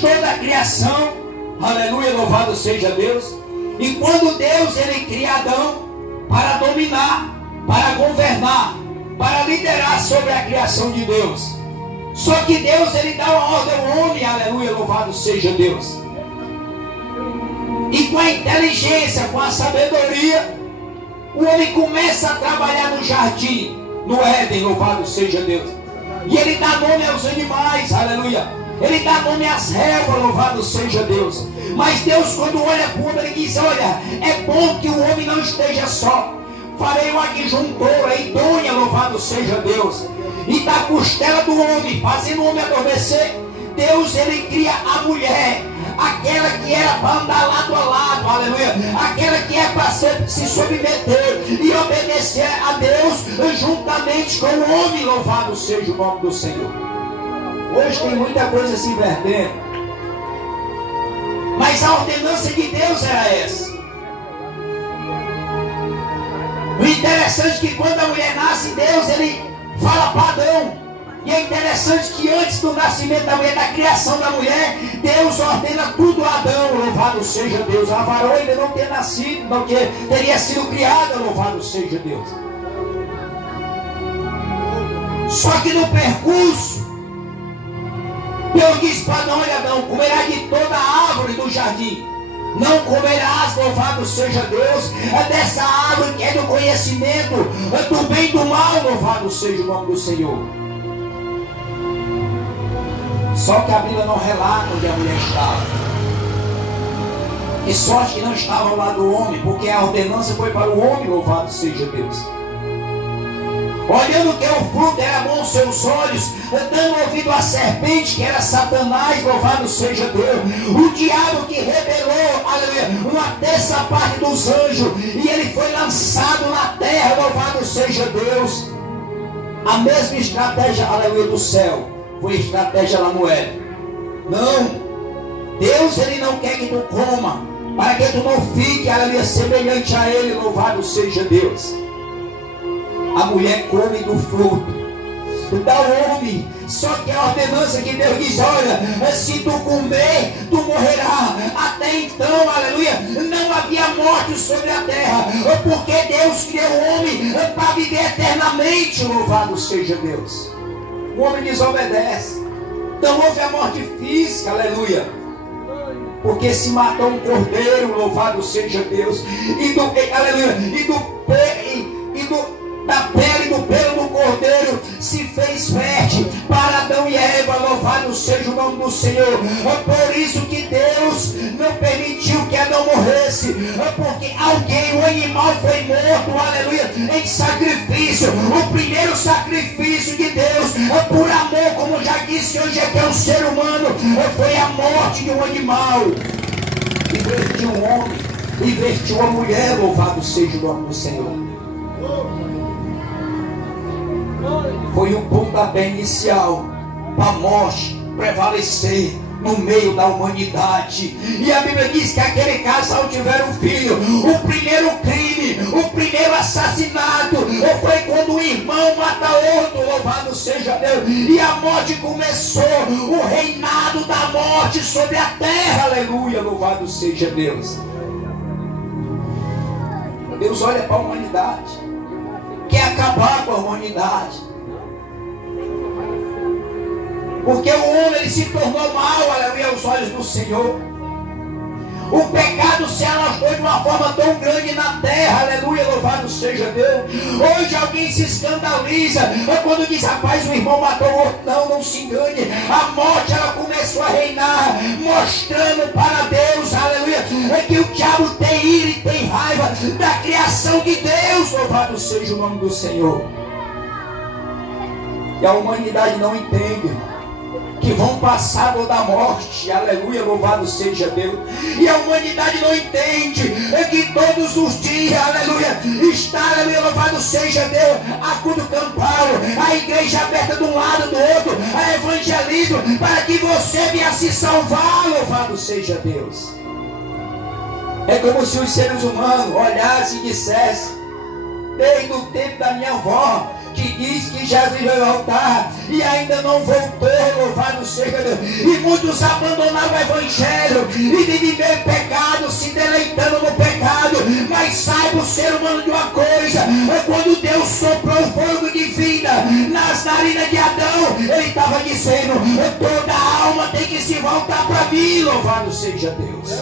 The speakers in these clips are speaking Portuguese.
toda a criação, aleluia, louvado seja Deus. E quando Deus, ele cria Adão para dominar, para governar, para liderar sobre a criação de Deus. Só que Deus, ele dá uma ordem ao homem, aleluia, louvado seja Deus. E com a inteligência, com a sabedoria, o homem começa a trabalhar no jardim, no Éden, louvado seja Deus. E ele dá nome aos animais, aleluia. Ele dá nome às relvas, louvado seja Deus. Mas Deus, quando olha para o homem, ele diz: olha, é bom que o homem não esteja só. Farei uma adjuntora idônea, louvado seja Deus. E da costela do homem, fazendo o homem adormecer, Deus, ele cria a mulher, aquela que era para andar lado a lado, aleluia, aquela que é para se submeter e obedecer a Deus juntamente com o homem, louvado seja o nome do Senhor. Hoje tem muita coisa se invertendo, mas a ordenança de Deus era essa. O interessante é que quando a mulher nasce, Deus, ele fala para Adão. E é interessante que antes do nascimento da mulher, da criação da mulher, Deus ordena tudo a Adão, louvado seja Deus. A varoa ainda não ter nascido, não teria sido criada, louvado seja Deus. Só que no percurso, Deus diz para Adão: olha, Adão, comerás de toda a árvore do jardim, não comerás, louvado seja Deus, dessa árvore que é do conhecimento do bem e do mal, louvado seja o nome do Senhor. Só que a Bíblia não relata onde a mulher estava. Que sorte que não estava ao lado do homem, porque a ordenança foi para o homem, louvado seja Deus. Olhando que o fruto era bom aos seus olhos, dando ouvido à serpente, que era Satanás, louvado seja Deus. O diabo que rebelou, aleluia, uma terça parte dos anjos, e ele foi lançado na terra, louvado seja Deus. A mesma estratégia, aleluia, do céu, foi estratégia lá no Éden. Não, Deus, ele não quer que tu coma, para que tu não fique, aleluia, semelhante a ele, louvado seja Deus. A mulher come do fruto da homem. Só que a ordenança que Deus diz: olha, se tu comer, tu morrerás. Até então, aleluia, não havia morte sobre a terra, porque Deus criou o homem para viver eternamente, louvado seja Deus. O homem desobedece, não houve a morte física, aleluia, porque se matou um cordeiro, louvado seja Deus, da pele e do pelo do cordeiro se fez fértil para Adão e Eva, louvado seja o nome do Senhor. Por isso que Deus não permitiu que Adão morresse, porque alguém, o animal foi morto, aleluia, em sacrifício. O primeiro sacrifício de Deus, por amor, como já disse hoje aqui, é o ser humano, foi a morte de um animal. Em vez de um homem, em vez de uma mulher, louvado seja o nome do Senhor. Foi o pontapé inicial para a morte prevalecer no meio da humanidade. E a Bíblia diz que aquele casal tiveram um filho. O primeiro crime, o primeiro assassinato foi quando o irmão mata outro, louvado seja Deus. E a morte começou, o reinado da morte sobre a terra, aleluia, louvado seja Deus. Deus olha para a humanidade, quer acabar com a humanidade. Porque o homem, ele se tornou mal, aleluia, aos olhos do Senhor. O pecado se alastrou de uma forma tão grande na terra, aleluia, louvado seja Deus. Hoje alguém se escandaliza quando diz: rapaz, o irmão matou o outro. Não, não se engane. A morte, ela começou a reinar, mostrando para Deus, aleluia, que o diabo tem ira e tem raiva da criação de Deus, louvado seja o nome do Senhor. E a humanidade não entende, irmão, que vão passar da morte, aleluia, louvado seja Deus. E a humanidade não entende que todos os dias, aleluia, está, aleluia, louvado seja Deus, a culto campal, a igreja aberta de um lado do outro, a evangelismo, para que você venha se salvar, louvado seja Deus. É como se os seres humanos olhassem e dissessem: desde o tempo da minha avó, que diz que Jesus vai voltar e ainda não voltou, louvado seja Deus. E muitos abandonaram o evangelho e viveram em pecado, se deleitando no pecado. Mas saiba o ser humano de uma coisa: quando Deus soprou o fogo de vida nas narinas de Adão, ele estava dizendo: toda alma tem que se voltar para mim, louvado seja Deus.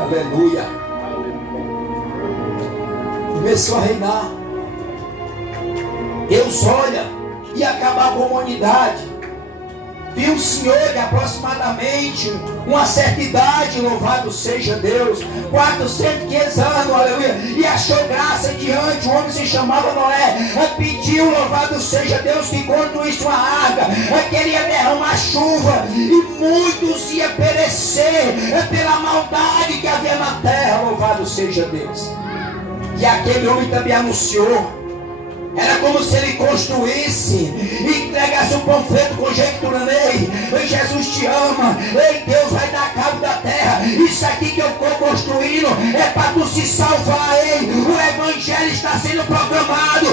Aleluia. Começou a reinar. Deus olha e acaba com a humanidade. Viu um senhor de aproximadamente uma certa idade, louvado seja Deus, 400, 500 anos, aleluia, e achou graça diante. O homem se chamava Noé, pediu, louvado seja Deus, que quando isso uma arca, queria derramar chuva, e muitos iam perecer pela maldade que havia na terra, louvado seja Deus. E aquele homem também anunciou. Era como se ele construísse e entregasse um panfleto conjecturando: ei, Jesus te ama, ei, Deus vai dar cabo da terra, isso aqui que eu estou construindo é para tu se salvar, ei, o evangelho está sendo proclamado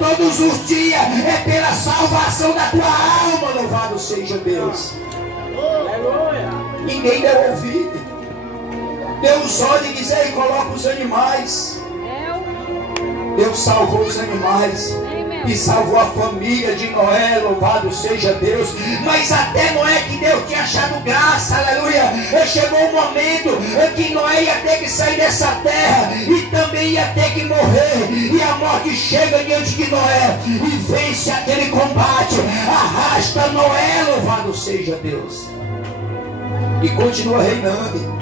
todos os dias, é pela salvação da tua alma, louvado seja Deus. Ninguém deu ouvido. Deus olha e diz: ei, coloca os animais. Deus salvou os animais e salvou a família de Noé, louvado seja Deus. Mas até Noé, que Deus tinha achado graça, aleluia, chegou um momento que Noé ia ter que sair dessa terra e também ia ter que morrer. E a morte chega diante de Noé e vence aquele combate, arrasta Noé, louvado seja Deus, e continua reinando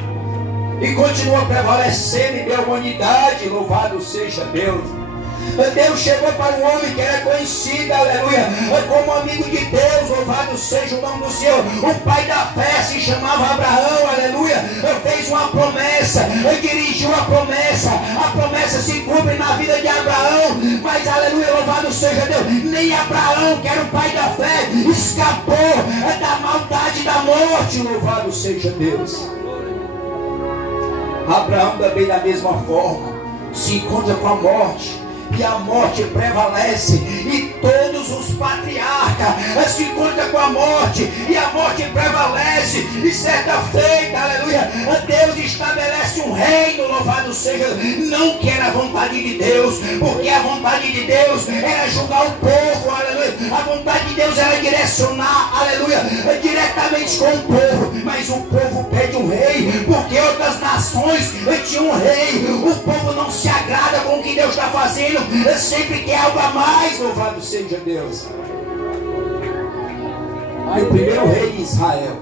e continua prevalecendo em minha humanidade, louvado seja Deus. Deus chegou para um homem que era conhecido, aleluia, como amigo de Deus, louvado seja o nome do Senhor. O pai da fé se chamava Abraão, aleluia, fez uma promessa, dirigiu a promessa se cumpre na vida de Abraão, mas aleluia, louvado seja Deus, nem Abraão, que era o pai da fé, escapou da maldade da morte, louvado seja Deus. Abraão também da mesma forma se encontra com a morte, e a morte prevalece, e todos os patriarcas se encontram com a morte, e a morte prevalece. E certa feita, aleluia, Deus estabelece um reino, louvado seja, não que era a vontade de Deus, porque a vontade de Deus era julgar o povo, aleluia, a vontade de Deus era direcionar, aleluia, diretamente com o povo, mas o povo pede um rei, porque outras nações tinham um rei. O povo não se agrada com o que Deus está fazendo, sempre quer algo a mais, louvado seja Deus. E o primeiro rei de Israel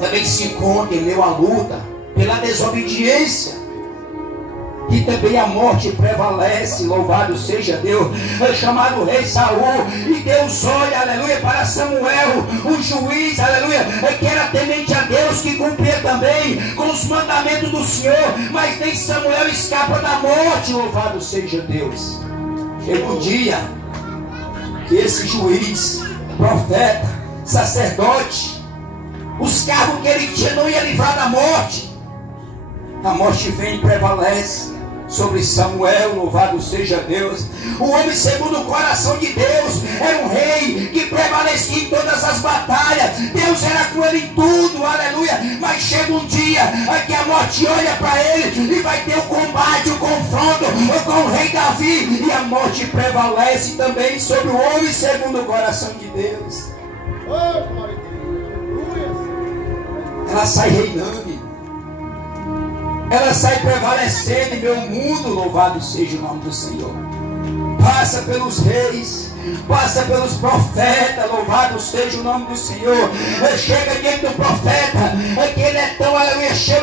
também se encontra em meio à luta pela desobediência, que também a morte prevalece, louvado seja Deus, chamado rei Saul. E Deus olha, aleluia, para Samuel, o juiz, aleluia, que era temente a Deus, que cumpria também com os mandamentos do Senhor, mas nem Samuel escapa da morte, louvado seja Deus. Chega um dia que esse juiz, profeta, sacerdote, os cargos que ele tinha não ia livrar da morte. A morte vem e prevalece sobre Samuel, louvado seja Deus. O homem segundo o coração de Deus era um rei que prevalecia em todas as batalhas. Deus era com ele em tudo, aleluia. Mas chega um dia que a morte olha para ele e vai ter o combate, o confronto com o rei Davi, e a morte prevalece também sobre o homem segundo o coração de Deus. Ela sai reinando, ela sai prevalecendo em meu mundo, louvado seja o nome do Senhor. Passa pelos reis, passa pelos profetas, louvado seja o nome do Senhor. Chega diante do profeta, que ele é tão, aleluia, cheio